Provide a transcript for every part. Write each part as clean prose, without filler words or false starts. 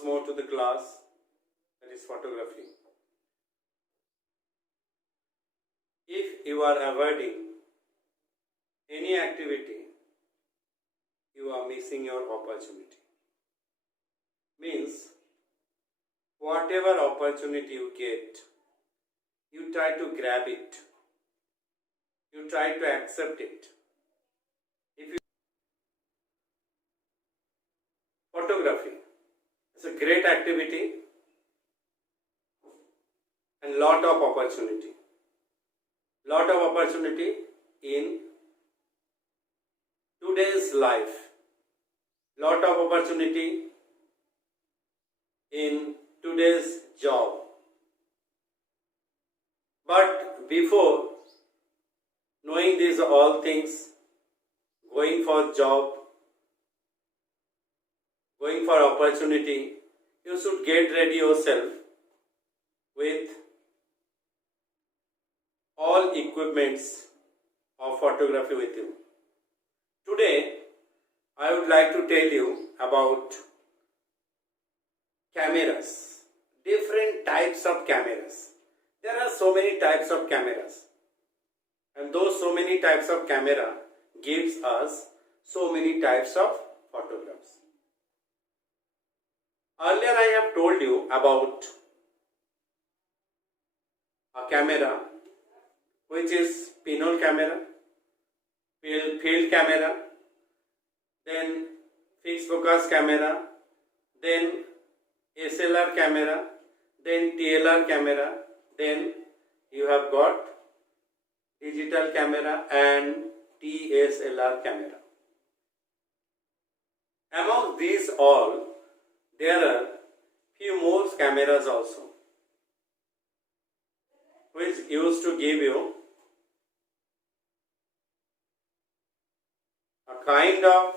once more to the class, that is photography. If you are avoiding any activity, you are missing your opportunity. Means, whatever opportunity you get, you try to grab it. You try to accept it. Photography is a great activity and lot of opportunity. Lot of opportunity in today's life. Lot of opportunity in today's job. But before knowing these all things, going for job, going for opportunity, you should get ready yourself with all equipments of photography with you. Today, I would like to tell you about cameras, different types of cameras. There are so many types of cameras, and those so many types of camera gives us so many types of photographs. Earlier I have told you about a camera which is pinhole camera, field camera, then fixed focus camera, then SLR camera, then TLR camera, then you have got digital camera and DSLR camera. Among these all, there are few more cameras also, which used to give you a kind of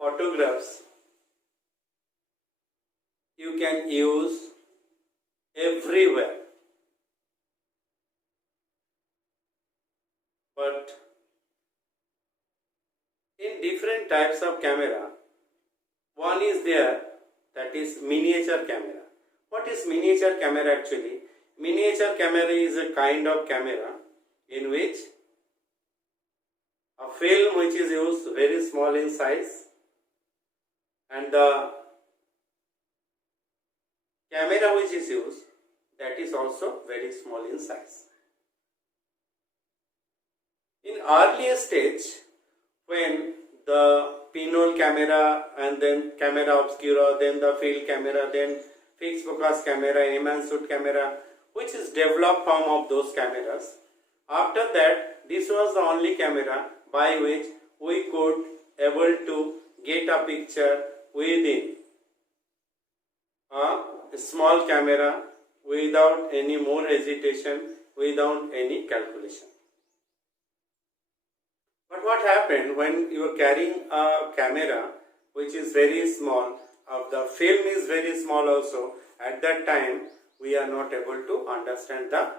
photographs you can use everywhere. But in different types of camera, one is there, that is miniature camera. What is miniature camera actually? Miniature camera is a kind of camera in which a film which is used very small in size, and the camera which is used, that is also very small in size. In earlier stage, when the pinhole camera and then camera obscura, then the field camera, then fixed focus camera, enhanced camera, which is developed form of those cameras. After that, this was the only camera by which we could able to get a picture within a small camera without any more hesitation, without any calculation. But what happened when you are carrying a camera which is very small, the film is very small also, at that time we are not able to understand the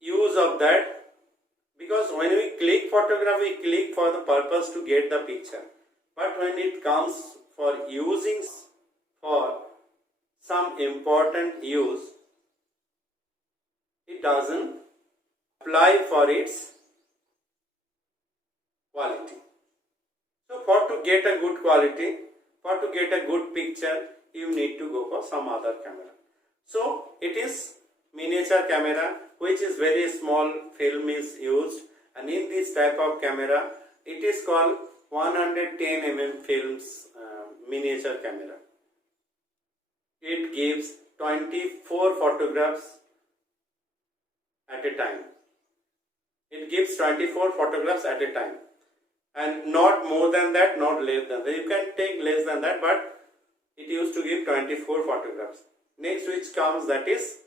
use of that, because when we click photograph, we click for the purpose to get the picture. But when it comes for using for some important use, it doesn't apply for its quality. So for to get a good quality, for to get a good picture, you need to go for some other camera. So it is miniature camera which is very small film is used, and in this type of camera it is called 110 mm films miniature camera. It gives 24 photographs at a time. It gives 24 photographs at a time, and not more than that, not less than that. You can take less than that, but it used to give 24 photographs. Next which comes, that is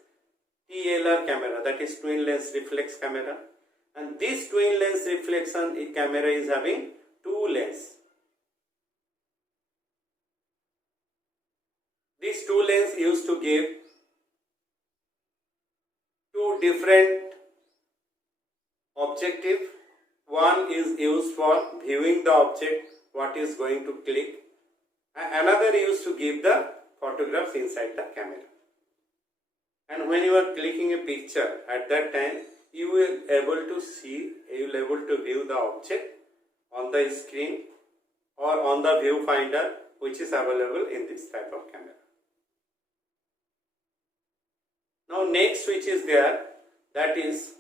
TLR camera, that is twin lens reflex camera, and this twin lens reflection camera is having two lenses. These two lenses used to give two different objective. One is used for viewing the object what is going to click, Another used to give the photographs inside the camera. And when you are clicking a picture, at that time you will able to see, you will able to view the object on the screen or on the viewfinder which is available in this type of camera. Now next which is there, that is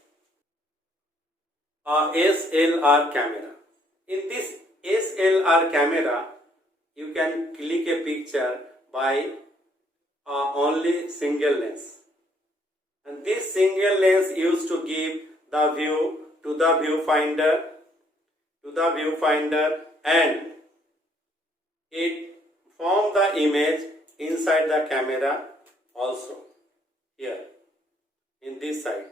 a SLR camera. In this SLR camera, you can click a picture by only single lens, and this single lens used to give the view to the viewfinder, and it form the image inside the camera also, here in this side.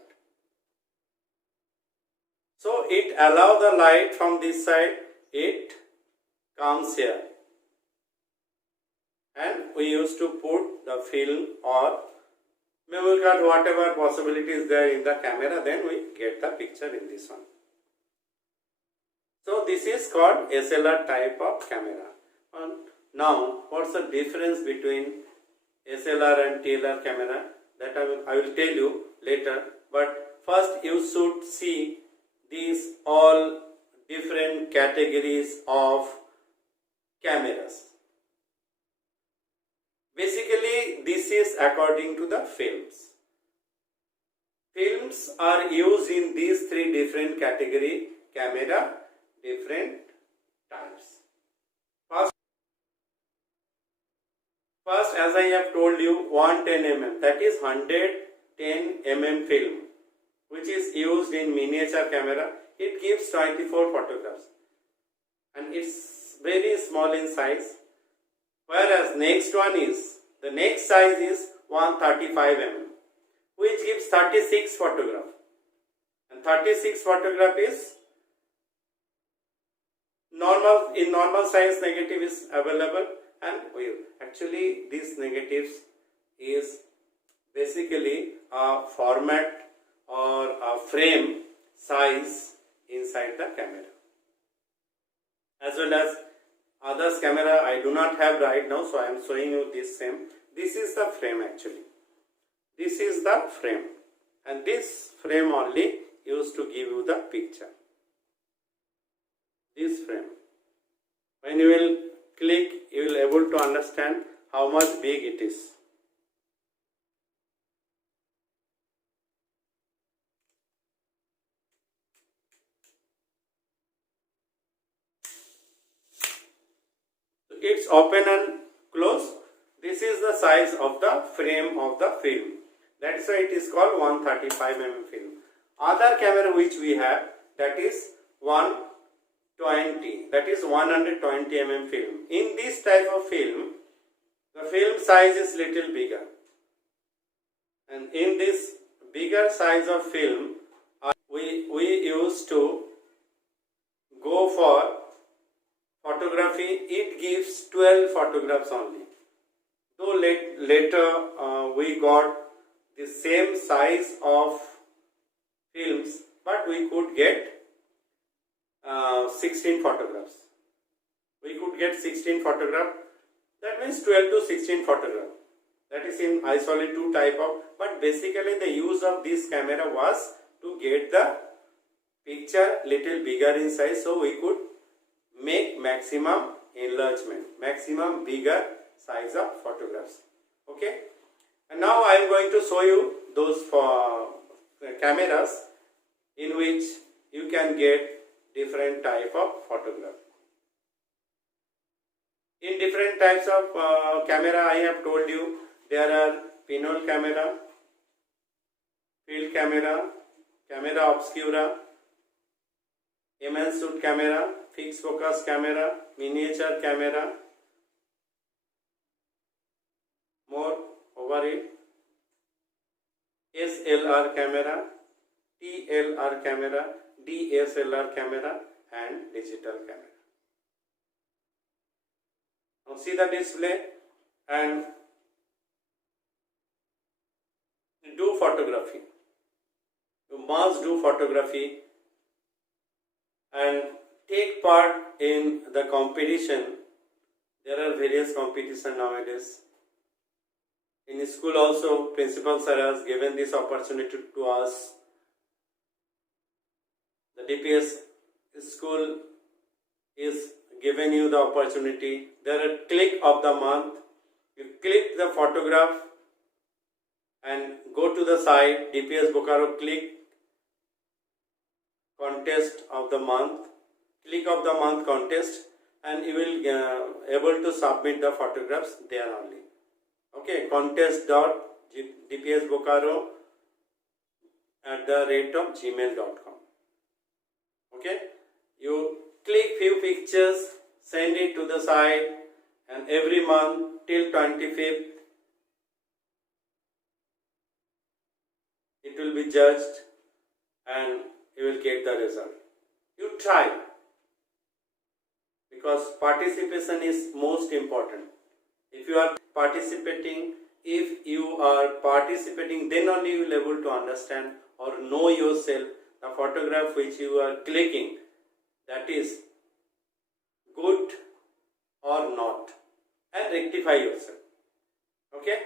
So it allow the light from this side, it comes here, and we used to put the film or memory card, whatever possibility is there in the camera, then we get the picture in this one. So this is called SLR type of camera. And now what's the difference between SLR and TLR camera? That I will tell you later, but first you should see these all different categories of cameras. Basically this is according to the films. Films are used in these three different category camera, different types. First, as I have told you, 110 mm, that is 110 mm film, which is used in miniature camera. It gives 24 photographs and it's very small in size. Whereas next one is, the next size is 135 mm, which gives 36 photograph, and 36 photograph is normal, in normal size negative is available, and actually these negatives is basically a format or a frame size inside the camera. As well as others camera I do not have right now, so I am showing you this same. This is the frame actually. This is the frame, and this frame only used to give you the picture. This frame. When you will click, you will able to understand how much big it is. It's open and close. This is the size of the frame of the film. That is why it is called 135 mm film. Other camera which we have, that is 120, that is 120 mm film. In this type of film, the film size is little bigger, and in this bigger size of film, we used to go for photography. It gives 12 photographs only. Though later we got the same size of films, but we could get 16 photographs. We could get 16 photographs. That means 12 to 16 photographs. That is in isolate 2 type of. But basically the use of this camera was to get the picture little bigger in size, so we could make maximum enlargement, maximum bigger size of photographs. Okay. And now I am going to show you those cameras in which you can get different type of photograph. In different types of camera, I have told you there are pinhole camera, field camera, camera obscura, immense shoot camera, fixed focus camera, miniature camera, more over it, SLR camera, TLR camera, DSLR camera, and digital camera. Now see the display and do photography. You must do photography and take part in the competition There are various competition nowadays. In school also, principal sir has given this opportunity to us. The DPS school is giving you the opportunity. There are click of the month. You click the photograph and go to the site DPS Bokaro, click contest of the month, click of the month contest, and you will able to submit the photographs there only. Okay, contest.dpsbokaro@gmail.com. Okay, you click few pictures, send it to the site, and every month till 25th it will be judged and you will get the result. You try, because participation is most important. If you are participating, then only you will be able to understand or know yourself the photograph which you are clicking, that is good or not, and rectify yourself. Okay?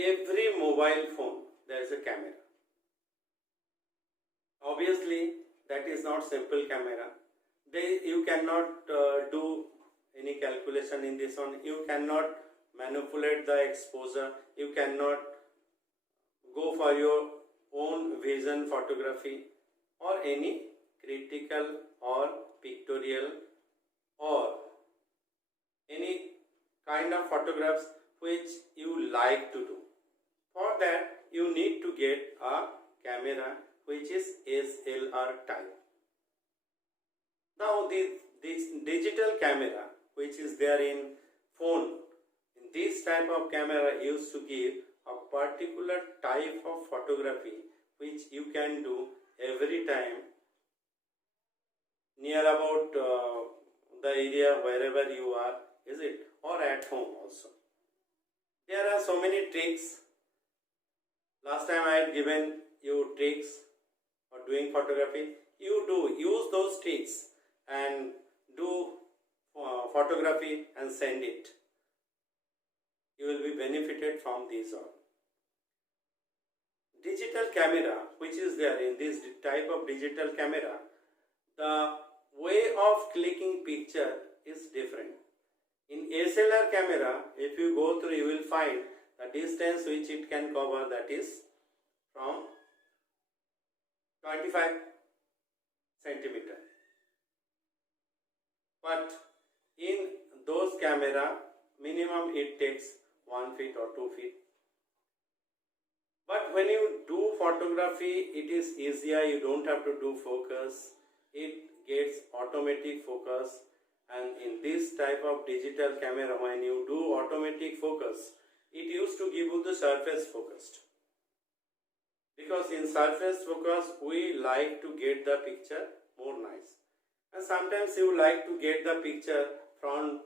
Every mobile phone there is a camera. Obviously, that is not simple camera. You cannot do any calculation in this one. You cannot manipulate the exposure. You cannot go for your own vision photography or any critical or pictorial or any kind of photographs which you like to do. For that, you need to get a camera which is SLR type. Now, this digital camera which is there in phone, this type of camera used to give a particular type of photography which you can do every time near about the area wherever you are, is it, or at home also. There are so many tricks. Last time I had given you tricks for doing photography. You do use those tricks and do photography and send it. You will be benefited from these all. Digital camera which is there in this type of digital camera, the way of clicking picture is different. In SLR camera, if you go through, you will find the distance which it can cover, that is from 25 centimeter. But in those camera, minimum it takes 1 feet or 2 feet. But when you do photography, it is easier. You don't have to do focus. It gets automatic focus. And in this type of digital camera, when you do automatic focus, it used to give you the surface focused. Because in surface focus, we like to get the picture more nice. And sometimes you like to get the picture front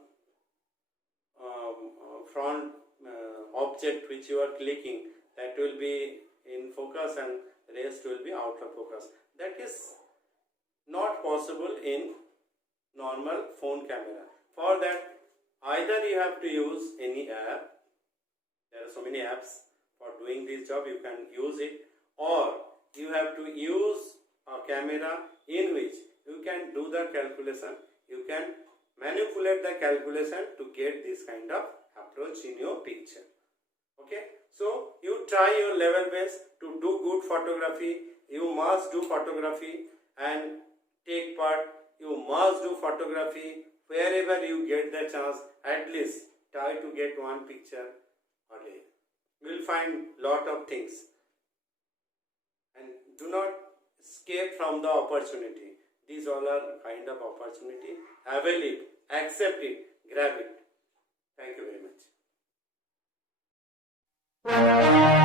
object which you are clicking, that will be in focus and rest will be out of focus. That is not possible in normal phone camera. For that, either you have to use any app. There are so many apps For doing this job you can use it, or you have to use a camera in which you can do the calculation, you can manipulate the calculation to get this kind of approach in your picture. Okay, so you try your level best to do good photography. You must do photography and take part. You must do photography wherever you get the chance. At least try to get one picture a day. You will find lot of things, and do not escape from the opportunity. These all are kind of opportunity. Avail it, accept it, grab it. Thank you very much.